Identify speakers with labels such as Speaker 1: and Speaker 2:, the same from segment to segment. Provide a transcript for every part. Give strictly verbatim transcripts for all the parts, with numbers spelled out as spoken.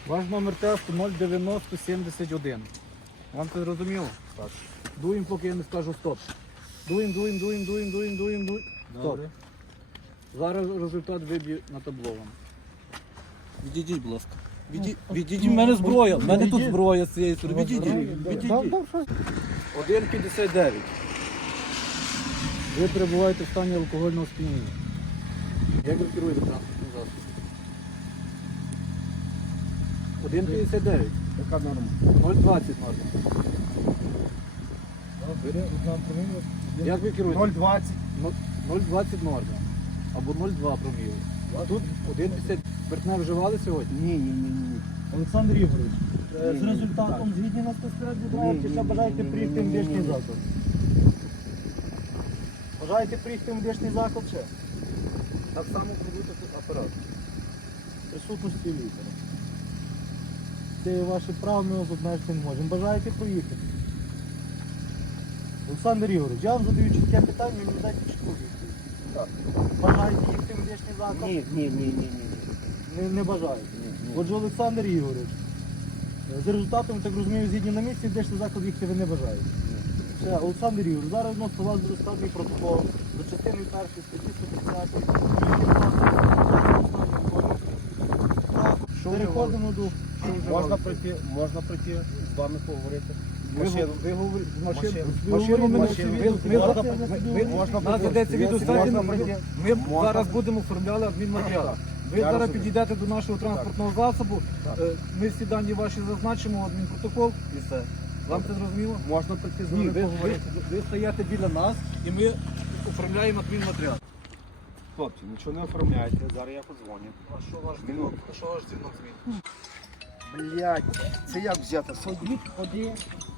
Speaker 1: Ваш номер тесту нуль дев'яносто сімдесят один. Вам це зрозуміло?
Speaker 2: Так.
Speaker 1: Дуємо, поки я не скажу стоп. Дуємо, дуємо, дуємо, дуємо, дуємо, дуємо, дуємо. Стоп.
Speaker 2: Добре.
Speaker 1: Зараз результат виб'є на табло вам.
Speaker 2: Відійдіть, будь ласка. Відійдіть, відійдіть, в мене зброя. В мене тут зброя з цієї сторони. Відійдіть. Відійдіть.
Speaker 1: один п'ятдесят дев'ять. Ви перебуваєте в стані алкогольного сп'яніння. Як ви керуєте транспортним засобом? один п'ятдесят дев'ять.
Speaker 2: Яка норма?
Speaker 1: нуль двадцять норма. Як ви керуєте?
Speaker 2: нуль двадцять.
Speaker 1: нуль двадцять норма. Або нуль два проміли. А тут один п'ятдесят. Спиртне вживали сьогодні?
Speaker 2: Ні, ні, ні, ні.
Speaker 3: Олександр Ігорович, е,
Speaker 2: Ні,
Speaker 3: з
Speaker 2: ні,
Speaker 3: результатом
Speaker 2: так.
Speaker 3: згідні на спостережні
Speaker 2: Ні,
Speaker 3: драйв, чи
Speaker 2: ні,
Speaker 3: ще
Speaker 2: ні,
Speaker 3: бажаєте
Speaker 2: ні,
Speaker 3: приїхати в
Speaker 2: ні, ні,
Speaker 3: медичний
Speaker 2: ні.
Speaker 3: заклад? Бажаєте приїхати в медичний заклад ще?
Speaker 1: Так само пробуйте апарат.
Speaker 3: Присутності лікаря. Це є ваше право, ми вас обмежити не можемо. Бажаєте поїхати? Олександр Ігорович, я вам задаю чітке питання, ви мені дайте чітку відповідь.
Speaker 2: Так.
Speaker 3: Бажаєте їхати в медичний заклад?
Speaker 2: Ні, ні, ні, ні, ні.
Speaker 3: Не, не бажаєте.
Speaker 2: Ні, ні.
Speaker 3: Отже, Олександр Ігорович, е, за результатом, так розумію, згідні на місці, де ж заклад їхати ви не бажаєте. Все, Олександр Ігорович, зараз відносно вас буде складний протокол за частиною першої статті сто тридцять. Переходимо до...
Speaker 2: Можна пройти, можна пройти з вами поговорити.
Speaker 1: Ви,
Speaker 2: Машину.
Speaker 1: ви говорите з машини.
Speaker 2: Машину,
Speaker 1: Машину ми
Speaker 2: машину.
Speaker 1: ви- ви-
Speaker 2: Можна
Speaker 1: ви-
Speaker 2: пройти.
Speaker 1: ви-
Speaker 2: Можна
Speaker 1: нас
Speaker 2: пройти.
Speaker 1: ведеться відеозвернення.
Speaker 2: Можна пройти.
Speaker 1: Ми
Speaker 2: Можна.
Speaker 1: зараз будемо оформляти адмінматеріал. Ви
Speaker 2: Я
Speaker 1: зараз
Speaker 2: розумію.
Speaker 1: підійдете до нашого транспортного засобу,
Speaker 2: Так.
Speaker 1: е, ми всі дані ваші зазначимо, адмінпротокол і все. Вам це зрозуміло?
Speaker 2: Можна пройти з
Speaker 1: Ні,
Speaker 2: вами
Speaker 1: ви, ви,
Speaker 2: поговорити.
Speaker 1: ви стоїте біля нас і ми оформляємо адмінматеріал.
Speaker 2: Хлопці, нічого не оформляйте, зараз я подзвоню.
Speaker 1: А що ваш дзвінок? А що ваш дзвінок змін?
Speaker 2: Блядь, це як взяти? Сидіть, ходи.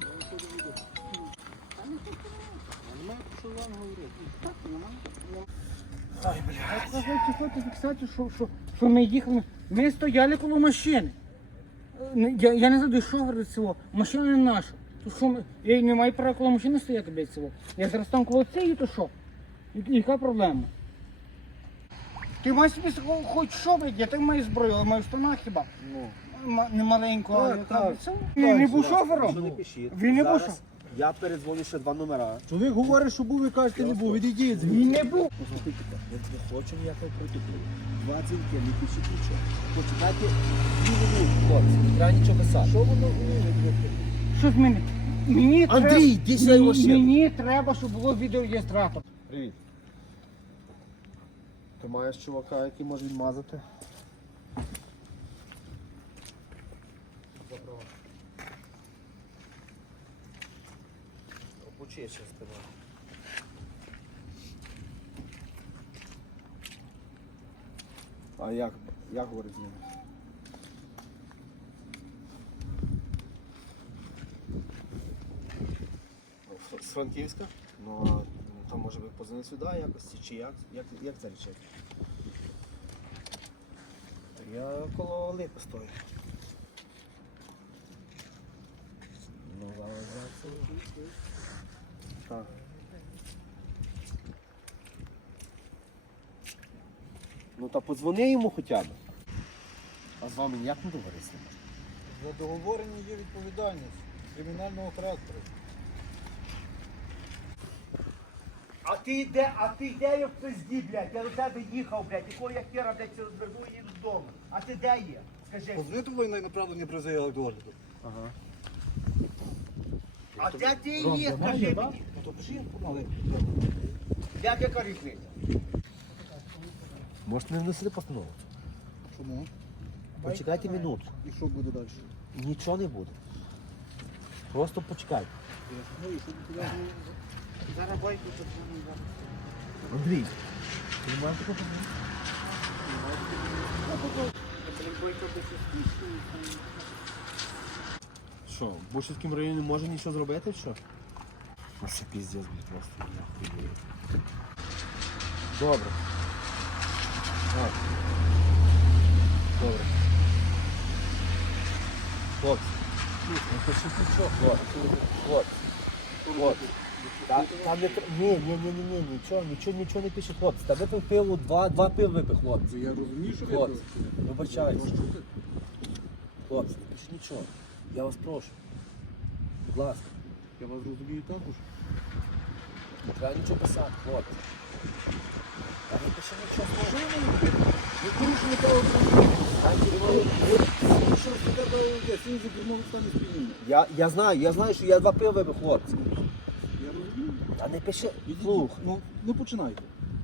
Speaker 4: Покажіть фіксацію, що, що, що ми їхали. Ми стояли коло машини. Е, не- Я, я не знаю, що говорить село. Машина не наша. То що ми, я не маю права коло машини стояти без село. Я зараз там коло цієї, то що? І- Яка проблема? Ти маєш собі ско- хоч що, блядь, я так маю зброю, але маю в штанах хіба.
Speaker 2: Ну,
Speaker 4: Ма- Не маленьку, а
Speaker 2: Так,
Speaker 4: яка
Speaker 2: так.
Speaker 4: блядь, село? Він не був шофером?
Speaker 2: Що не пишіть.
Speaker 4: Він не був
Speaker 2: Зараз
Speaker 4: шофером.
Speaker 2: Я передзвоню ще два номера.
Speaker 3: Чоловік говорить, що був, ви кажете, не був. Відійдіть звідси.
Speaker 4: Він не був.
Speaker 2: Послухайте, я не хочу ніякого протоколу. Два дзвінки, не пишіть нічого. Почекайте дві минути, хлопці, не треба нічого писати. Що воно
Speaker 4: Що з мене? Мені
Speaker 2: Андрій,
Speaker 4: треба-
Speaker 2: йди сюди в
Speaker 4: мені,
Speaker 2: машину.
Speaker 4: мені треба, щоб було відеореєстратор.
Speaker 2: Привіт. Ти маєш чувака, який може відмазати? Обучи ще спину. А як, як говорить з ним? З Франківська? Ну, а, ну, там може ви позвони сюди якось, чи як, як, як це рішити? Я коло липи стою. Ну, зараз це. Так. Ну та подзвони йому хоча б. А з вами ніяк не договоритися не можна.
Speaker 1: За договорення є відповідальність кримінального характеру.
Speaker 5: А ти йде, а ти йде як пизді, блядь, я до тебе їхав, блядь, якого я хера, блядь, це розберу і їду додому. А ти де є? Скажи.
Speaker 1: Позвонити воєнне направлення при заяві догляду.
Speaker 2: Ага.
Speaker 5: А де ти є, скажи мені.
Speaker 1: Ну то пишіть, але
Speaker 5: Як яка різниця?
Speaker 2: Можете не вносити постанову.
Speaker 1: чому?
Speaker 2: Почекайте минутку.
Speaker 1: І що буде далі?
Speaker 2: Нічого не буде. Просто почекайте.
Speaker 4: Зараз бойку подзвоню.
Speaker 2: Андрій, ти не маєш такого постанову? Що, в Бушівському районі не може нічого зробити, що? Ну це піздець, блядь, просто я хуєю. Добре. Так. Добре. Хлопці. Ну то щось нічого, хлопці. Хлопці. Хлопці. Та- Там не тр- ні, ні, ні, ні, ні, нічого, нічого, нічого не пише, хлопці. Та випив пиво, два, два пив випив, хлопці.
Speaker 1: Я розумію, що
Speaker 2: Хлопці, вибачаюся. Хлопці, не пишіть нічого. Я вас прошу. Будь ласка.
Speaker 1: Я вас розумію також.
Speaker 2: Не треба нічого писати, хлопці. Та не пиши нічого.
Speaker 1: Що ви мені робите? Ви порушили право дорожнього руху. Що з тебе є? Син за кермом в стані сп'яніння.
Speaker 2: Я, я знаю, я знаю, що я два пива випив, хлопці.
Speaker 1: Я розумію.
Speaker 2: Та не пиши.
Speaker 1: Ідіть.
Speaker 2: Слух.
Speaker 1: Ну, не починайте.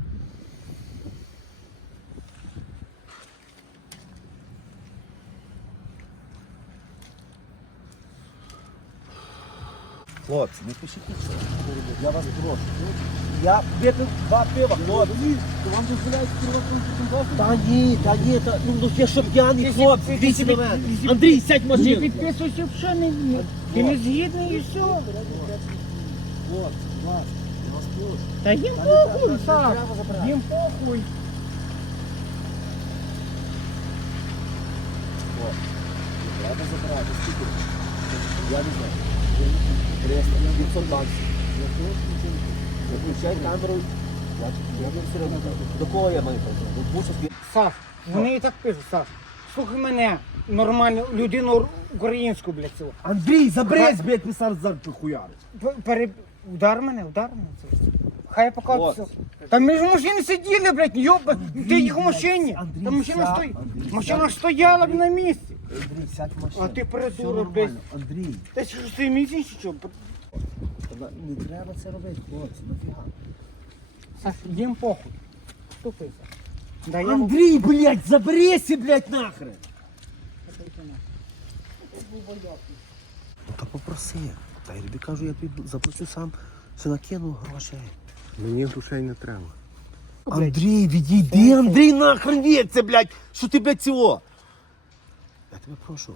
Speaker 2: Хлопці, не пишіть нічого. Я вас прошу. Я випив два пива, хлопці.
Speaker 1: То вам дозволяють керувати транспортним засобом?
Speaker 2: Та ні, та ні, та ну ну, я що п'яний, хлопці, дивіться на мене. Андрій, сядь в
Speaker 4: Не
Speaker 2: машину.
Speaker 4: підписуйся, що не, не, ти не згідний і все.
Speaker 2: Хлопці, будь ласка, я вас прошу.
Speaker 4: Та їм похуй, Саш, їм похуй.
Speaker 2: Треба забирати, скільки? Я не знаю. триста, п'ятсот баксів. Виключай камеру. Я я не все одно. До кого я маю працювати? До Бучівської.
Speaker 4: Саш, вони і так пишуть, Саш. Слухай мене, нормальну людину українську, блядь, цього.
Speaker 2: Андрій, заберись, блядь, писар зараз хуярить.
Speaker 4: П- Пере... Удар мене, удар мене. Це. Хай поки
Speaker 2: Вот.
Speaker 4: все. Та ми ж в машині сиділи, блядь, йоба, ти їх в машині.
Speaker 2: Андрій,
Speaker 4: Та машина
Speaker 2: сядь,
Speaker 4: стоїть.
Speaker 2: Андрій,
Speaker 4: Машина
Speaker 2: сядь.
Speaker 4: ж стояла б на місці.
Speaker 2: Андрій, сядь в машину.
Speaker 4: А ти
Speaker 2: Все
Speaker 4: придурок, блядь.
Speaker 2: нормально. Андрій,
Speaker 4: Та що ж ти місяць, що?
Speaker 2: та не треба це робити, хлопці, нафіга.
Speaker 4: Саш, їм похуй. Ступися. Да я
Speaker 2: Андрій, блядь, заберися, блядь, нахрен. Та попроси. Та я тобі кажу, я тобі заплачу сам, що накину грошей.
Speaker 6: Мені грошей не треба.
Speaker 2: Андрій, відійди, Андрій, нахрен віться, блядь, що ти, блядь, цього? Я тебе прошу.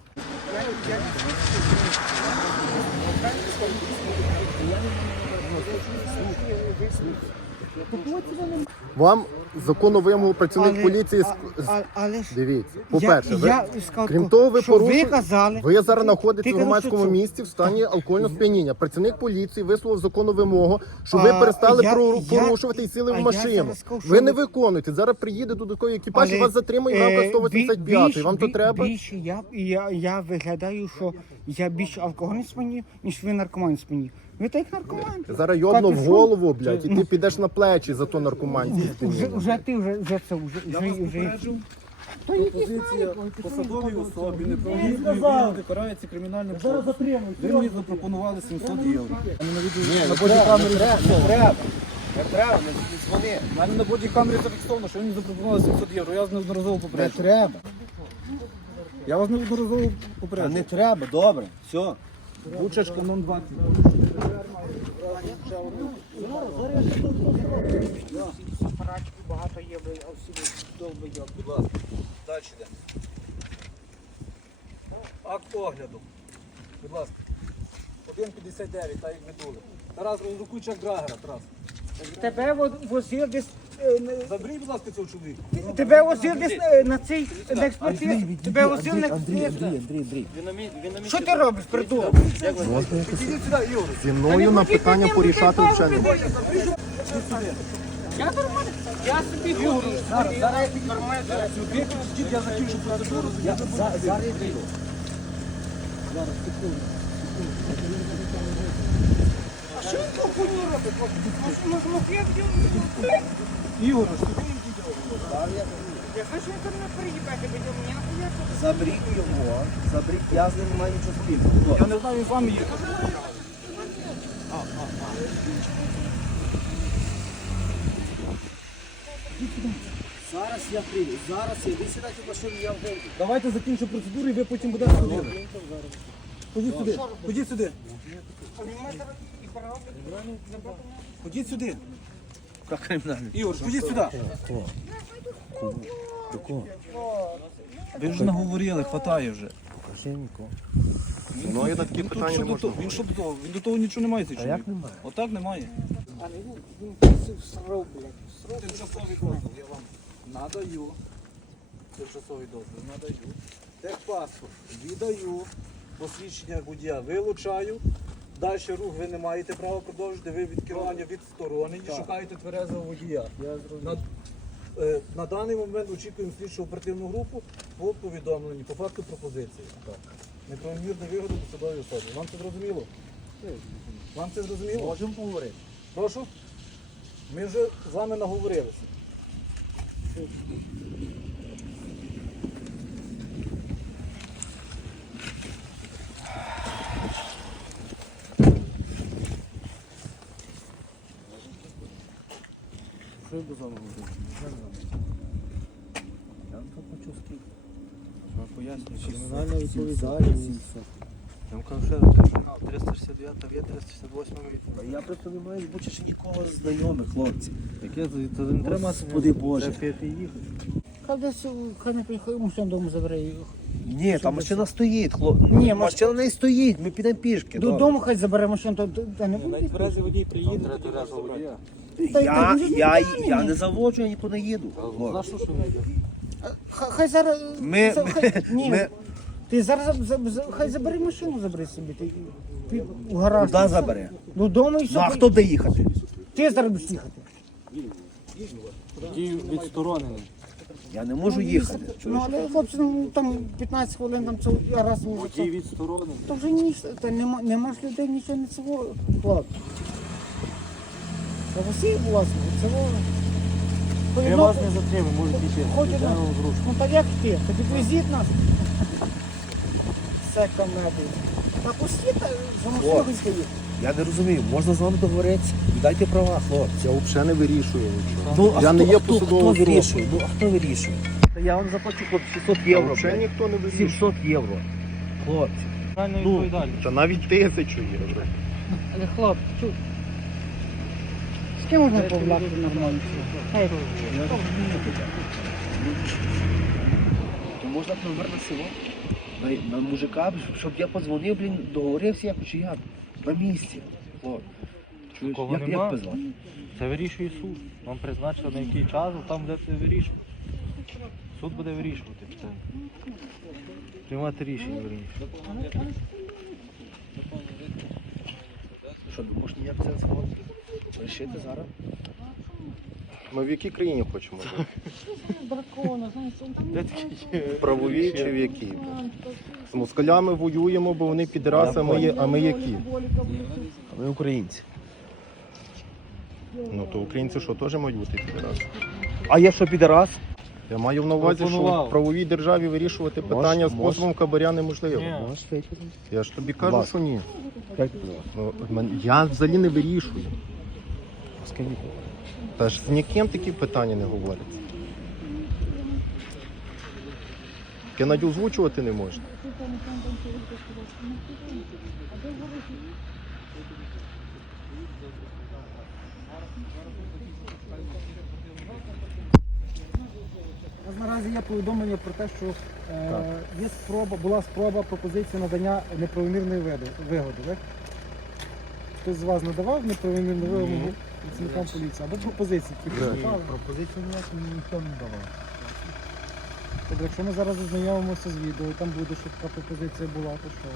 Speaker 6: Вам законну вимогу працівник
Speaker 4: Але-
Speaker 6: поліції ск-
Speaker 4: а-
Speaker 6: з-
Speaker 4: а- але ж
Speaker 6: дивіться. По-перше,
Speaker 4: я,
Speaker 6: ви,
Speaker 4: я сказав,
Speaker 6: крім того, ви
Speaker 4: що ви
Speaker 6: порушили.
Speaker 4: казали.
Speaker 6: Ви зараз
Speaker 4: Ти
Speaker 6: знаходитесь у
Speaker 4: казав,
Speaker 6: громадському
Speaker 4: що це-
Speaker 6: місці в стані алкогольного сп'яніння. Працівник поліції висловив законну вимогу, що ви
Speaker 4: А,
Speaker 6: перестали
Speaker 4: я-
Speaker 6: пору-
Speaker 4: я-
Speaker 6: порушувати і сіли
Speaker 4: а
Speaker 6: в
Speaker 4: я
Speaker 6: машину.
Speaker 4: зараз сказав, що
Speaker 6: Ви не
Speaker 4: ви-
Speaker 6: виконуєте. Зараз приїде додатковий екіпаж і
Speaker 4: Але,
Speaker 6: вас затримає в рамках
Speaker 4: е,
Speaker 6: сто вісімдесят п'ятої.
Speaker 4: більш-
Speaker 6: Вам то
Speaker 4: бі-
Speaker 6: треба?
Speaker 4: Більше я, я, я виглядаю, що я більше алкогольний сп'янів, ніж ви наркоман сп'янів. Ви так наркоман.
Speaker 6: Зараз йобну в
Speaker 4: Капюшон.
Speaker 6: голову, блядь, і ти підеш на плечі за то наркоманське
Speaker 4: Вже,
Speaker 6: сп'яніння.
Speaker 4: вже ти вже, вже це, вже,
Speaker 1: Я
Speaker 4: вже,
Speaker 1: вас
Speaker 4: вже.
Speaker 1: попереджу.
Speaker 4: Та йди
Speaker 1: Позиція
Speaker 4: знаю, ой, ти
Speaker 1: посадовій
Speaker 4: що,
Speaker 1: особі
Speaker 4: ти
Speaker 1: неправомірної
Speaker 3: сказав.
Speaker 1: виїзди карається кримінальним
Speaker 3: Зараз
Speaker 1: кодексом.
Speaker 3: затримую.
Speaker 1: Ви мені запропонували сімсот євро. А не на відео.
Speaker 2: Ні,
Speaker 1: на
Speaker 2: не
Speaker 1: бодікамері
Speaker 2: треба, не
Speaker 1: зафіксовано.
Speaker 2: треба. Не треба, не не дзвони.
Speaker 1: У мене на бодікамері зафіксовано, що ви мені запропонували сімсот євро. Я вас неодноразово
Speaker 2: Не
Speaker 1: попереджу.
Speaker 2: треба.
Speaker 1: Я вас неодноразово
Speaker 2: Та
Speaker 1: попереджу.
Speaker 2: не треба, добре, все.
Speaker 1: Бучачка номер двадцять.
Speaker 4: Апаратів багато є, бо а всі довбойоб.
Speaker 1: Будь ласка. Далі йде. Акт огляду. Будь ласка. один п'ятдесят дев'ять, так як ви дули. Тарас, розрукуй чек Драгера, Тарас.
Speaker 4: Тебе во- возив десь, е, на-
Speaker 1: Заберіть, будь ласка, цього чоловіка.
Speaker 4: тебе возив десь е, на цей, на експертизу. Тебе возив на
Speaker 2: Андрій,
Speaker 4: експертизу.
Speaker 2: Андрій, Андрій.
Speaker 4: Що ти робиш, придурок?
Speaker 1: Ідіть сюди, Ігор.
Speaker 6: Зі мною на питання порішати вже не можна.
Speaker 4: Я нормально. Я собі говорю. Зараз, зараз я нормально. зараз.
Speaker 1: Ідіть, я закінчу процедуру.
Speaker 2: Я зараз я піду.
Speaker 4: А що він того хуйню робить? Може, може, мопед йому?
Speaker 1: Ігор, що ти?
Speaker 4: Я хочу, що він там не приїбати, бо мені нахуя це?
Speaker 2: Заберіть його, заберіть, я з ним не маю нічого спільного.
Speaker 1: Я не знаю, з вами їхати.
Speaker 2: Зараз я прийду, зараз я, ви сідайте в машину, я вийду.
Speaker 1: Давайте закінчу процедуру і ви потім будете судити. Ходіть сюди, ходіть сюди,
Speaker 4: А він має зараз і поробити.
Speaker 1: ходіть сюди.
Speaker 2: Як кримінальний?
Speaker 1: Ігор, ходіть сюди.
Speaker 2: До кого?
Speaker 1: Ви вже наговорили, хватає вже.
Speaker 2: Покажи нікого.
Speaker 6: Зі мною на такі
Speaker 1: Він тут
Speaker 6: питання
Speaker 1: що
Speaker 6: не
Speaker 1: до
Speaker 6: можна.
Speaker 1: того? Він що до того? Він до того нічого не має. цей
Speaker 2: А
Speaker 1: чоловік.
Speaker 2: як немає?
Speaker 1: Отак немає.
Speaker 4: Але він, він просив срав, блядь. Срав.
Speaker 1: Тимчасовий дозвіл я вам надаю. Тимчасовий дозвіл надаю. Техпаспорт віддаю. Посвідчення водія вилучаю. Далі рух ви не маєте права продовжити. Ви від керування відсторонені, шукаєте тверезого водія. На, е, на даний момент очікуємо слідчу оперативну групу. по повідомленню, по факту пропозиції. Неправомірна вигода посадової особи. Вам це зрозуміло? Вам це зрозуміло?
Speaker 2: Можемо поговорити.
Speaker 1: Прошу? Ми вже з вами наговорилися.
Speaker 2: Що я до зону говорю? Я вам тут почув скільки. Що я пояснюю,
Speaker 3: Кримінальна відповідальність.
Speaker 2: Я вам кажу, що я кажу, триста шістдесят дев'ята, є триста шістдесят восьма. Я просто не маю бути ще нікого з знайомих, хлопці.
Speaker 3: Яке це не треба
Speaker 2: Господи Боже.
Speaker 4: Хай десь, хай не приїхав, машину додому забере. і-
Speaker 2: Ні, там машина стоїть, хлоп.
Speaker 4: Ні,
Speaker 2: машина не стоїть, ми підемо пішки.
Speaker 4: Додому хай забере машину, то то- та не буде.
Speaker 3: водій приїде, третій водія.
Speaker 4: Та-
Speaker 2: Я,
Speaker 4: та він же
Speaker 2: я,
Speaker 4: п'яний.
Speaker 2: я не заводжу, я нікуди не їду. хлопці.
Speaker 3: що що не йде?
Speaker 4: Хай хай зараз.
Speaker 2: Ми-
Speaker 4: за- хай- Ні,
Speaker 2: ми-
Speaker 4: ти зараз за- за- за- хай забери машину, забери собі. Ти під- у гараж.
Speaker 2: Куди забере?
Speaker 4: Додому і
Speaker 2: Ну а
Speaker 4: все.
Speaker 2: хто буде їхати?
Speaker 4: Ти зараз будеш їхати.
Speaker 3: Такий відсторонений.
Speaker 2: Я не можу їхати.
Speaker 4: Ну, але хлопці, ну там п'ятнадцять хвилин, там це я раз не
Speaker 3: Такий відсторонений.
Speaker 4: То вже ні, та нема, нема ж людей нічого не цього, хлопці. Та всі, власне, цього.
Speaker 3: Я вас не затримую, можете йти.
Speaker 4: Хоч
Speaker 3: Я
Speaker 4: одна.
Speaker 3: вам зрушу.
Speaker 4: Ну так як ти? Та підвезіть нас. Секта меду. Та пусті, та за машину стоїть.
Speaker 2: Я не розумію, можна з вами договоритися? Дайте права, хлопці.
Speaker 6: Я взагалі не вирішую нічого.
Speaker 2: Ну, а
Speaker 6: Я
Speaker 2: хто,
Speaker 6: не є
Speaker 2: хто, хто
Speaker 6: посадовою особою.
Speaker 2: вирішує? Ну, а хто вирішує? Та я вам заплачу, хлопці, шістсот євро.
Speaker 6: Взагалі
Speaker 2: блядь.
Speaker 6: ніхто не вирішує.
Speaker 2: сімсот євро. Хлопці.
Speaker 3: Реально
Speaker 2: Ну,
Speaker 3: відповідальність.
Speaker 6: Та навіть тисячу євро.
Speaker 4: Але хлопці, чу. З ким можна повлякти нормально? Хай.
Speaker 2: То можна номер на село? На, на мужика, щоб я подзвонив, блін, договорився якось чи як? На місці. Хлоп. Чуєш,
Speaker 3: Такого
Speaker 2: як,
Speaker 3: нема.
Speaker 2: як позвати?
Speaker 3: Це вирішує суд. Вам призначили на який час, а там будете вирішувати. Суд буде вирішувати питання. Приймати рішення, верніше.
Speaker 2: Що, не можеш ніяк це сховати? Рішити зараз?
Speaker 6: Ми в якій країні хочемо жити?
Speaker 4: Дракона, знаєш,
Speaker 3: Де такі?
Speaker 6: В правовій чи в якій? З москалями воюємо, бо вони підраси, а ми є, а ми які?
Speaker 2: А ми українці.
Speaker 6: Ну то українці що, теж мають бути підраси?
Speaker 2: А я що, підарас?
Speaker 6: Я маю на увазі, що
Speaker 3: Пропонував.
Speaker 6: в правовій державі вирішувати питання
Speaker 2: Може,
Speaker 6: способом кабаря неможливо.
Speaker 3: Ні.
Speaker 2: Можеш вийти?
Speaker 6: Я ж тобі кажу,
Speaker 2: ласка.
Speaker 6: що ні.
Speaker 2: Як ти думаєш?
Speaker 6: Ну, мен- я взагалі не вирішую.
Speaker 2: З ким їхати?
Speaker 6: Та ж з ніким такі питання не говоряться. Я навіть озвучувати не можна.
Speaker 3: У нас наразі є повідомлення про те, що е, є спроба, була спроба пропозиції надання неправомірної види- вигоди. Так? Хтось з вас надавав неправомірну вимогу працівникам поліції або пропозиції? які поступали?
Speaker 2: Пропозицію ніяку ніхто не давав.
Speaker 3: Тобто, якщо ми зараз ознайомимося з відео, і там буде, що така пропозиція була, то що?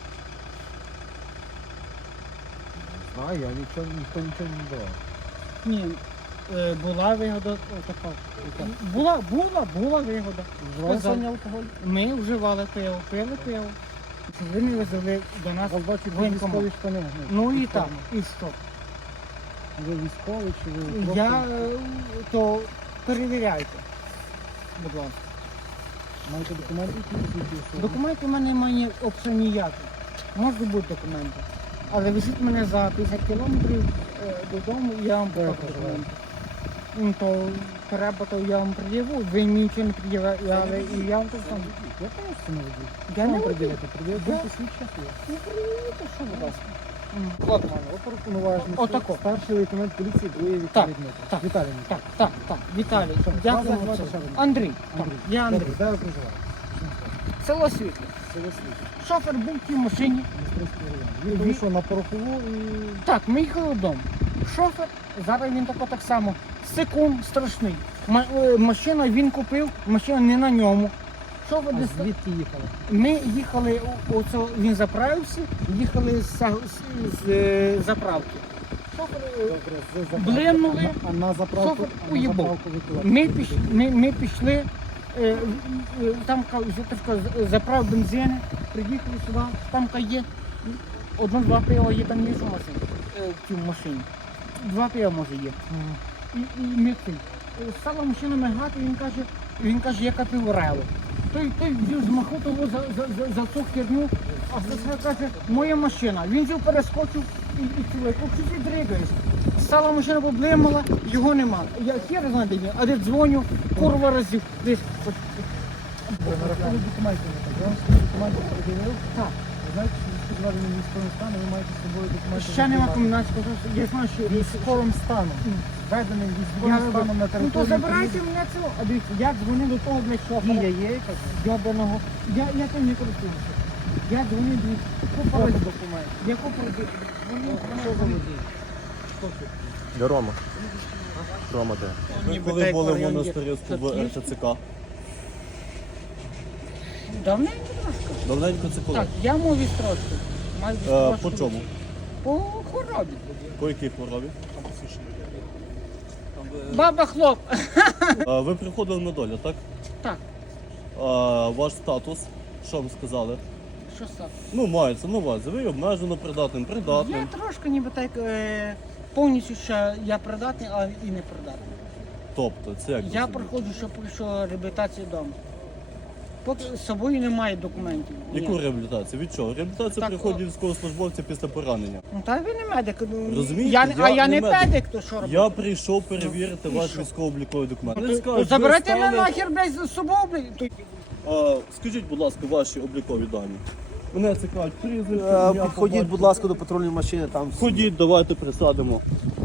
Speaker 2: Знаю, я нічого, ніхто нічого не давав.
Speaker 4: Ні, е, була вигода така. Була, була, була вигода.
Speaker 3: Вживали
Speaker 4: Сказав.
Speaker 3: самі алкоголь?
Speaker 4: Ми вживали пиво, пили пиво. Ви не везли до нас
Speaker 3: Вас бачать
Speaker 4: воєнкомат.
Speaker 3: військові штани.
Speaker 4: Ну і так,
Speaker 3: форма.
Speaker 4: і що?
Speaker 3: Ви військові чи ви просто...
Speaker 4: Я е, то перевіряйте, будь ласка.
Speaker 3: Маєте документи, які посвідчують, що ви-
Speaker 4: Документів у мене немає взагалі ніяких. Можуть бути документи. Але везіть мене за п'ятдесят кілометрів е, додому, і я вам
Speaker 3: Де ви
Speaker 4: покажу
Speaker 3: проживаєте?
Speaker 4: документи. Ну то треба, то я вам пред'яву, ви мені нічого не пред'являли, і я вам то сам.
Speaker 3: Я теж це не веду.
Speaker 4: Я не
Speaker 3: приділити. Приділити
Speaker 4: Я-
Speaker 3: посвідчити.
Speaker 4: Ну, пред'явите, що, будь ласка.
Speaker 3: От мене, опер повноважений.
Speaker 4: Отако.
Speaker 3: Старший лейтенант поліції Двоє
Speaker 4: Так,
Speaker 3: Віталій Дмитрович.
Speaker 4: так.
Speaker 3: Віталій Дмитрович.
Speaker 4: Так, так, так, Віталій,
Speaker 3: Що,
Speaker 4: дякую
Speaker 3: вас
Speaker 4: вам.
Speaker 3: звати
Speaker 4: це.
Speaker 3: ще раз?
Speaker 4: Андрій, так,
Speaker 3: Андрій.
Speaker 4: я Андрій.
Speaker 3: Добре, де ви проживаєте?
Speaker 4: Село Світле.
Speaker 3: Село Світле.
Speaker 4: Шофер був в тій машині.
Speaker 3: Мистринський район. Він вийшов на порохову і...
Speaker 4: Так, ми їхали вдома. Шофер, зараз він тако так само. Секунд страшний. Ма- е, машина він купив, машина не на ньому. Шофер
Speaker 3: А
Speaker 4: десь...
Speaker 3: звідки їхали?
Speaker 4: Ми їхали, о- оце, він заправився, їхали з, са- з, з, е, заправки. Шофер, е,
Speaker 3: Добре, з заправки.
Speaker 4: блимнули.
Speaker 3: А на заправку,
Speaker 4: Шофер
Speaker 3: а на
Speaker 4: уїбав.
Speaker 3: заправку ви куди?
Speaker 4: Ми, піш, ми, ми пішли е, е, там ка- трошки заправ бензин, приїхали сюди, там ка є одно-два пива є там є в машині, е, в цій машині. Два пива може є. І, і ми цей. е, Стала машина мигати, він каже, він каже, яка пиворело. Той, той взяв з маху того за, за, за, за цю херню, а сестра каже, моя машина. Він взяв перескочив і, і чоловік, що ти дригаєш? Стала машина поблимала, його нема. Я хер знаю, де він, а де дзвоню, курва разів. Десь. от-
Speaker 3: На рахунок документів, я вам свої документи переділив.
Speaker 4: Так.
Speaker 3: Ви знаєте, що з підведеним військовим станом ви маєте з собою документи.
Speaker 4: Ще нема
Speaker 3: на
Speaker 4: комунальського, я знаю, що
Speaker 3: військовим станом. Введеним
Speaker 4: Я
Speaker 3: військовим станом на
Speaker 4: ну
Speaker 3: території.
Speaker 4: то забирайте мене цього. А дивіться, я дзвонив до того, блядь,
Speaker 3: Дія
Speaker 4: шофера.
Speaker 3: є якась?
Speaker 4: Йобаного. Я, я тим не користуюся. Я дзвонив до купа
Speaker 3: Фото
Speaker 4: разів.
Speaker 3: документів.
Speaker 4: Я купа разів дзвонив,
Speaker 3: Що володіє?
Speaker 6: Де Рома? Рома де?
Speaker 1: Ви коли були в Монастирську в РТЦК?
Speaker 4: Давненько трошки.
Speaker 1: Давненько це коли?
Speaker 4: Так, я мав відстрочку. Маю
Speaker 1: Е,
Speaker 4: відстрочку.
Speaker 1: по чому?
Speaker 4: По хворобі.
Speaker 1: По якій хворобі?
Speaker 4: Баба хлоп.
Speaker 1: Е, Ви приходили на долю, так?
Speaker 4: Так,
Speaker 1: Е, Ваш статус, що вам сказали?
Speaker 4: що став?
Speaker 1: Ну, мається на увазі. Ви обмежено придатним, придатним.
Speaker 4: Я трошки ніби так е, повністю ще я придатний, а і не придатний.
Speaker 1: Тобто, це як
Speaker 4: Я
Speaker 1: розумієте?
Speaker 4: проходжу, що пройшов реабілітацію вдома. Поки з собою немає документів. Ні.
Speaker 1: Яку реабілітацію? Від чого? Реабілітація
Speaker 4: Так,
Speaker 1: приходить військовослужбовця після поранення.
Speaker 4: Ну та ви не медик. ну,
Speaker 1: Розумієте?
Speaker 4: Я,
Speaker 1: Я
Speaker 4: а я
Speaker 1: не
Speaker 4: не
Speaker 1: медик.
Speaker 4: педик, то що робити?
Speaker 1: Я прийшов перевірити
Speaker 4: Ну, і
Speaker 1: ваш
Speaker 4: що?
Speaker 1: військово-обліковий документ.
Speaker 4: То-
Speaker 1: Вони
Speaker 4: то
Speaker 1: скажуть,
Speaker 4: забирайте
Speaker 1: ви
Speaker 4: мене
Speaker 1: стали-
Speaker 4: нахер, блядь, з собою, блядь. То-
Speaker 1: А, Скажіть, будь ласка, ваші облікові дані. Мене цікавить прізвище.
Speaker 2: Е,
Speaker 1: ім'я,
Speaker 2: Підходіть,
Speaker 1: по
Speaker 2: будь ласка, до патрульної машини, там
Speaker 1: Ходіть, давайте присадимо.